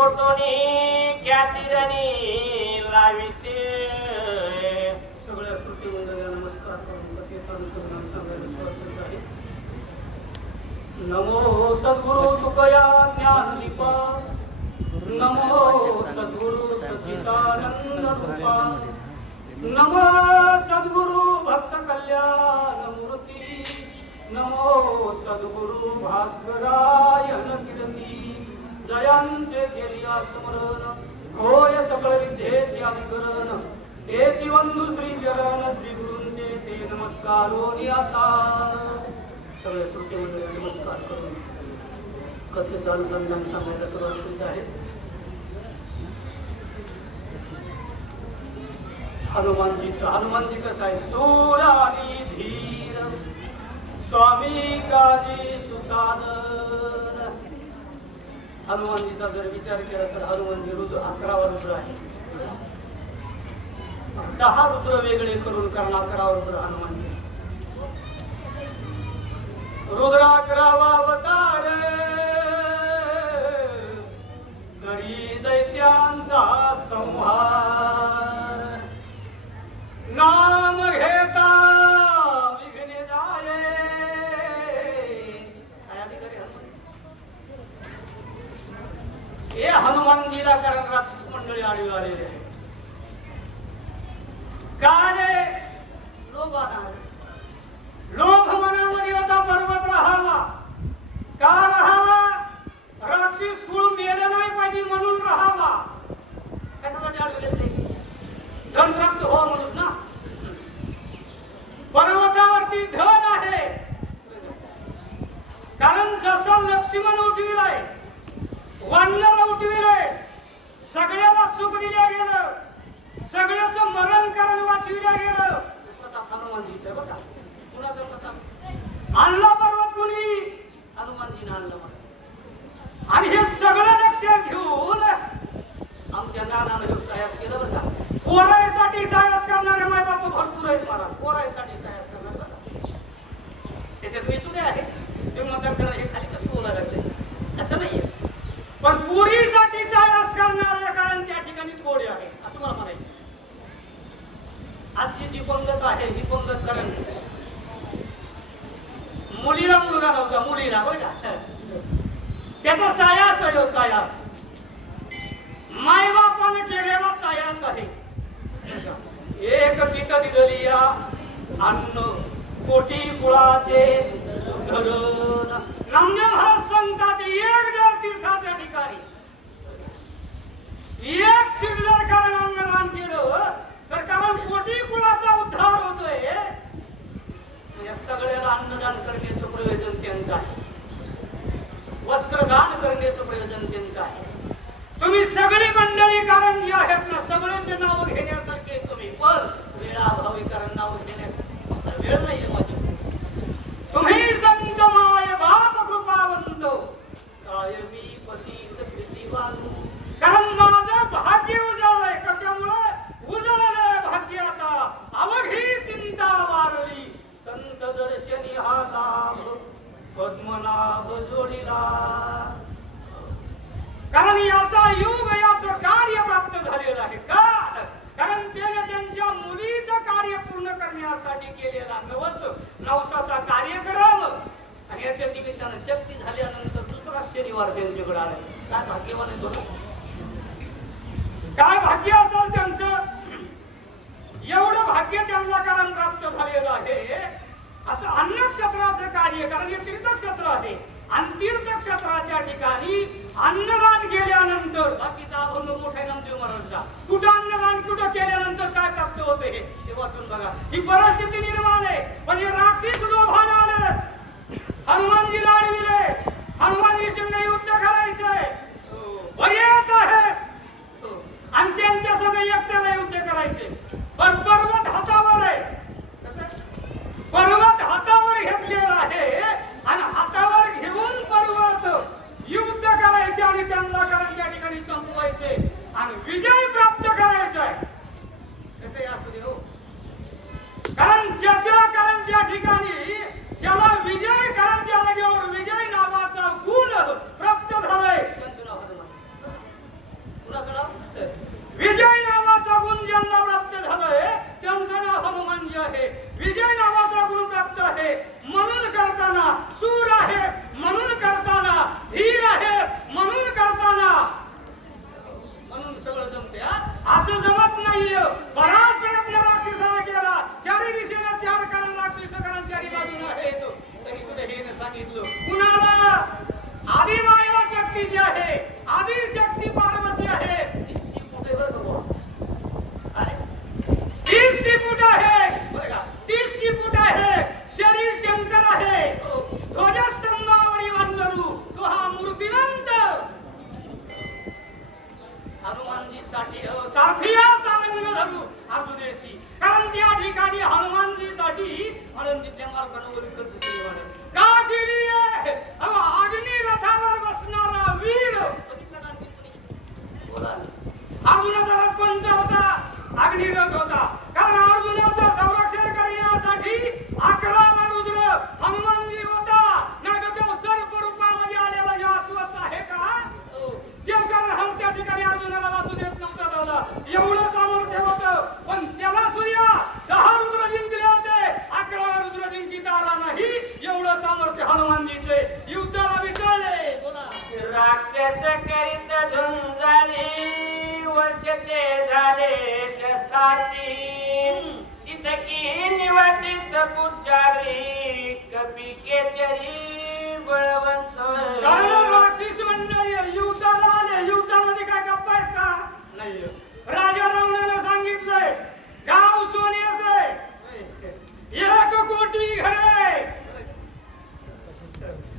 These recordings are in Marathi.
पोटोनी ख्यातिरणी लाविते. सगळ्या श्रुती मंडळीला नमस्कार करून पतीतांचं नाम सांगायला सुरुवात आहे. नमो सद्गुरु तुकया ज्ञानदीपा, नमो सद्गुरु सच्चिदानंद रूपा, नमो सद्गुरु भक्त कल्याण मूर्ती, नमो सद्गुरु भास्करायन कीर्ती. जयांचे केलिया स्मरण, होय सकळ विद्येचे अधिकरण. तेची वंदू श्री चरण श्री गुरूंचे ते नमस्कारोनी आता. सगळे श्रोते मंडळी नमस्कार करून कथेचा अनुसंधान सांगायला सुरुवात करीत आहे. हनुमानजी कसं आहे? सूर आणि धीर, स्वामी काजी सुसादर. हनुमानजीचा जर विचार केला तर हनुमानजी रुद्र 11 रुद्र आहे. 10 रुद्र वेगळे करून कारण 11 रुद्र हनुमानजी. रुद्र 11 अवतार, करी दैत्यांचा संहार. नाम घेता विघ्ने जाये. हे हनुमानजीला कारण राक्षस मंडळी आडवी आलेले आहे. का रे? लोभाना. लोभ मनामध्ये होता, पर्वत राहावा. का राहावा? राक्षस कुळ मेले नाही पाहिजे म्हणून राहावा. कशासाठी आडवे घेतले? धन प्राप्त व्हावं म्हणून ना. पर्वतावरती धन आहे, कारण जसं लक्ष्मण उठविलाय, वानराला उठविलंय, सगळ्याला सुख दिल्या गेलं, सगळ्याचं मरण कारण वाचविल्या गेलं. प्रताप हनुमानजीचा बघा. कुणाचा प्रताप? आणला पर्वत कुणी? हनुमानजीने आणलं. आणि हे सगळं लक्षात घेऊन आमच्या नानानं व्यवसायास केलं बघा. पोरायसाठी सायास करणारे माय बाप भरपूर आहेत मला. पोरायसाठी सायास करणार त्याच्यात मी सुद्धा आहे. ते मतदान करा हे खाली कसं बोलायला लागले असं नाहीये. पण पुरीसाठी सायास करणारे कारण त्या ठिकाणी थोडे आहे असं मला म्हणायचं. आजची जी पंगत आहे ही पंगत कारण मुलीला मुलगा नव्हता, मुलीला बघा त्याचा सायास आहे. सायास मायबापाने केलेला सायास आहे. एक सीत दिदलिया अन्न कोटी कुळाचे धरण. नामदेव महाराज सांगतात एक जर तीर्थाच्या ठिकाणी एक सीत जर कारण अन्नदान केलं तर कारण कोटी कुळाचा उद्धार होतोय. या सगळ्याला अन्नदान करण्याचं प्रयोजन त्यांचं आहे. वस्त्रदान करण्याचं प्रयोजन त्यांचं आहे. तुम्ही सगळी मंडळी कारण जी आहेत ना सगळ्याचे नाव घेण्यासारखे तुम्ही, पण वेळाभावी कारण नाव घेण्यात वेळ नाहीये माझी. तुम्ही संत माय बाप कृपावंत, काय मी पतित प्रीतिवान. कारण माझं भाग्य उजळलंय. कशामुळे उजळलंय भाग्य? आता अवघी चिंता वारली, संत दर्शनी हा लाभ पद्मनाभ जोडीला. कारण याचा युग याचं कार्य प्राप्त झालेलं आहे. का? कारण त्याने त्यांच्या मुलीचं कार्य पूर्ण करण्यासाठी केलेला नवसाचा कार्यक्रम. आणि याच्या निमित्तानं शक्ती झाल्यानंतर दुसरा शनिवार त्यांच्याकडे आला. काय भाग्यवान आहे तो. काय भाग्य असेल त्यांचं. एवढं भाग्य त्यांना कारण प्राप्त झालेलं आहे. असं अन्नक्षेत्राचं कार्य, कारण हे तीर्थक्षेत्र आहे. आणि तीर्थक्षेत्राच्या ठिकाणी अन्नदान केल्यानंतर बाकीचा अभंग मोठा नामदेव महाराजचा. कुठं अन्नदान कुठं केल्यानंतर काय प्राप्त होते हे वाचून बघा. ही परिस्थिती निर्माण आहे. पण हे राक्षस लोभाने आले, हनुमानजीला अडविले. हनुमानजी संग युद्ध करायचंय बरेच आहे आणि त्यांच्या संग एकट्याला युद्ध करायचे. पण पर्वत हातावर आहे. कसं? पर्वत हातावर घेतलेला आहे आणि हातावर घेऊन पर्वत युद्ध करायचे आणि त्यांना कारण त्या ठिकाणी संपवायचे आणि विजय प्राप्त करायचा आहे. कसं असू दे हो. कारण ज्याच्या कारण त्या ठिकाणी ज्याला विजय कारण त्या जागेवर विजय नावाचा गुण सारथिया सामन्य धरू अर्जुनेशी, कारण त्या ठिकाणी हनुमानजीसाठी आनंदीच्या मार्गावर विकत दुसरी वाढत का केली आहे? अग्नी रथावर बसणारा वीर अर्जुनाचा रथ कोणता होता? अग्निरथ होता. कारण अर्जुनाचं संरक्षण करण्यासाठी 11 रुद्र हनुमानजी होता. नाही तर तो सर्प रूपामध्ये आलेला या अस्वस्थ आहे का? देव कारण हम त्या ठिकाणी अर्जुनाला वाचू देत नव्हता दादा. एवढं सामर्थ्य होतं, पण त्याला सूर्य 10 रुद्र जिंकले होते, 11 रुद्र जिंकिता आला नाही. एवढं सामर्थ्य हनुमानजीचे. युद्धाला विसरले. बोला. राक्षस करीत झुंजारी, वर्ष ते झाले शस्त्रार्थी. इतकी निवडीत पुजारी, कपी केशरी बळवंत. कारण राक्षस मंडळी युद्धाला आले. युद्धामध्ये काय गप्पा आहेत का? नाही. राजा रावणाने सांगितलंय गाव सोन्याचं आहे, 1 कोटी घरे,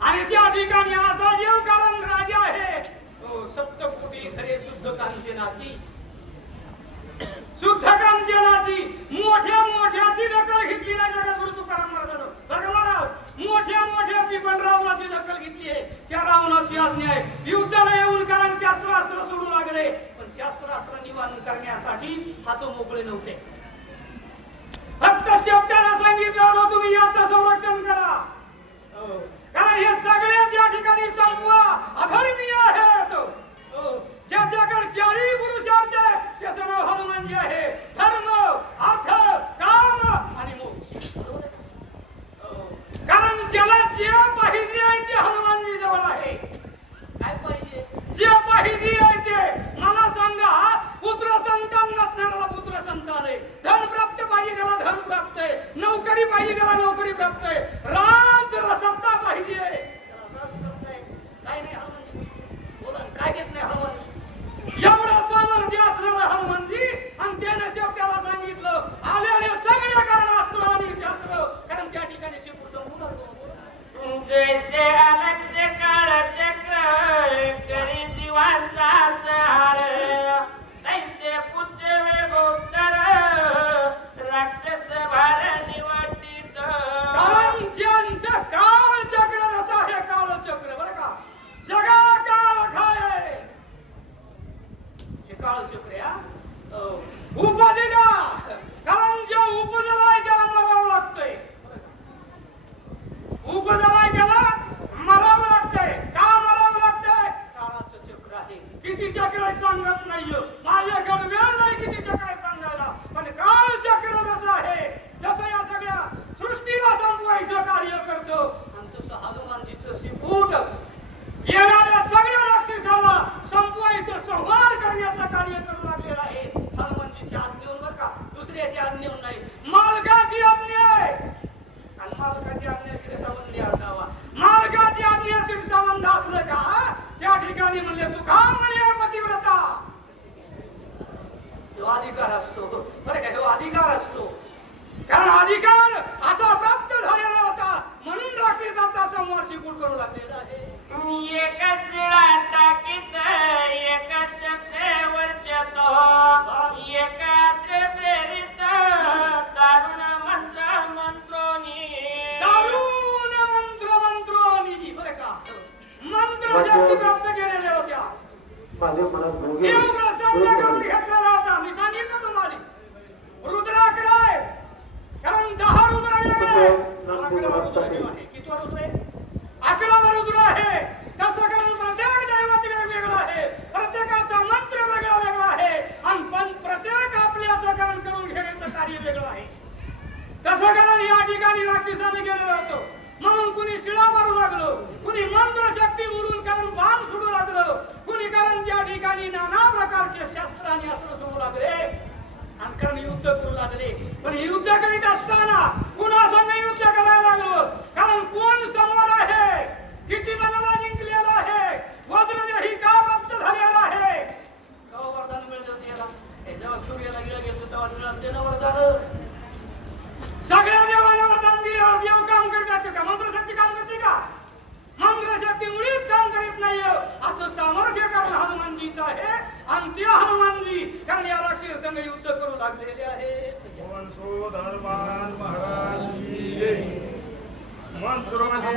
आणि त्या ठिकाणी असा जेव कारण राजा आहे 7 कोटी घरे शुद्ध कांचनाची. शुद्ध कांचनाची मोठ्या मोठ्याची दखल घेतली नाही. जगद्गुरु तुकाराम महाराज मोठ्या मोठ्याची पण रावणाची दखल घेतली आहे. त्या रावणाची आज्ञा आहे. युद्धाला येऊन कारण शास्त्रास्त्र सोडू लागले, पण शास्त्रास्त्र निवारण करण्यासाठी हात मोकळे नव्हते. फक्त शेपटाला सांगितलं होतं तुम्ही याचं संरक्षण करा. कारण हे सगळे त्या ठिकाणी संपवा अधर्मीय आहेत. ज्याच्याकडे 4 पुरुषार्थ त्याचं नाव हनुमानजी आहे. धर्म, अर्थ, काम आणि मोक्ष. कारण ज्याला जे पाहिजे आहे ते हनुमानजी जवळ आहे. काय पाहिजे? जे पाहिजे आहे ते. मला सांगा, पुत्र संतान नसणाऱ्याला पुत्र संतान आहे. धन प्राप्त पाहिजे त्याला धन प्राप्त आहे. नोकरी पाहिजे त्याला नोकरी प्राप्त आहे. राज सत्ता पाहिजे त्याला राज सत्ता आहे. काय नाही हनुमानजी बोला, काय घेत नाही हनुमानजी. एवढं सामर्थ्य असणारा हनुमानजी, आणि त्याने शेवट्याला सांगितलं आलेले सगळे कारण अस्त्र आणि शास्त्र, कारण त्या ठिकाणी शिकू संपूर्ण जैसे अलक्ष काळ चक्र करी जीवांचा सहार, तैसे पुच्छ वेगोत्तर राक्षस भार निवडीत. कारण ज्यांचं काळ चक्र जसं आहे काळ चक्र बरं का, जगा काळ खाय हे काळ चक्र या उपदिला. कारण जे उपजलाय त्याला मरावं लागतंय. उपजलाय त्याला मरावं लागतंय. का मरावं लागतंय? काळाचं चक्र आहे. किती चक्र आहे सांगत नाहीये. माझ्याकडे वेळ नाही किती चक्र आहे सांगायला, पण काळ चक्र जसं आहे, जसं या सगळ्या सृष्टीला संपवायचं कार्य करतो, आणि तसं हनुमानजीचं शिपूट येणाऱ्या सगळ्या राक्षसाला संपवायचं, संहार करण्याचं कार्य करू लागलेलं आहे. हनुमानजीची आज्ञेवर बरं का, दुसऱ्याची आज्ञेवर नाही. मालकाची आज्ञा आहे, आणि मालकाची आज्ञा संबंधी असावा. मालकाची आज्ञा संबंध असलं का त्या ठिकाणी म्हणले तू का म्हणे पतिव्रता, तो अधिकार असतो बरं का. तो अधिकार असतो, कारण अधिकार असा प्राप्त झालेला होता, म्हणून राक्षसाचा संहार शिकून करू लागलेला आहे. एक शिळा टाकीत एक शब्दे वर्षतो, एकात्र प्रेरित दारुण मंत्र मंत्रोनी. दारुण मंत्र मंत्रोनी बरं का, मंत्र शक्ती प्राप्त केलेल्या होत्या. देव प्रसन्न करून घेतलेला होता. मी सांगितलं तुम्हाला रुद्र 11 आहे, कारण 10 रुद्र वेगळे, 11 रुद्र आहे. किती रुद्र आहे? 11 रुद्र आहे. तसं करून प्रत्येक दैवत वेगवेगळं आहे, प्रत्येकाचा मंत्र वेगळा वेगळा आहे, आणि पण प्रत्येक आपले असं करून घेण्याचं कार्य वेगळं आहे. तसं कारण या ठिकाणी राक्षसाने गेलेलं होतं, म्हणून कुणी शिळा मारू लागलो, कुणी मंत्र शक्ती बोलून कारण बाण सोडू लागलो, कुणी कारण त्या ठिकाणी नाना प्रकारचे शस्त्र आणि अस्त्र सोडू लागले, आणि कारण युद्ध करू लागले. पण युद्ध करीत असताना कुणा संग युद्ध करायला लागलो, कारण कोण समोर आहे, किती जणांना जिंकलेला आहे, वज्रदेही का प्राप्त झालेला आहे. केव्हा वरदान मिळत होते याला? जेव्हा सूर्याला गेला घेतो तेव्हा मिळालं वरदान. सगळ्या देवाला वरदान दिल्यावर देव काम करतात का? मंत्रशक्ती काम करते का? मंत्रशक्ती मुळीच काम करीत नाही. असं सामर्थ्य कारण हनुमानजीचं आहे, आणि ते हनुमानजी कारण या राक्षस संघ युद्ध करू लागलेले आहेत. वंशो धर्मान महाराज की जय. मंत्रोने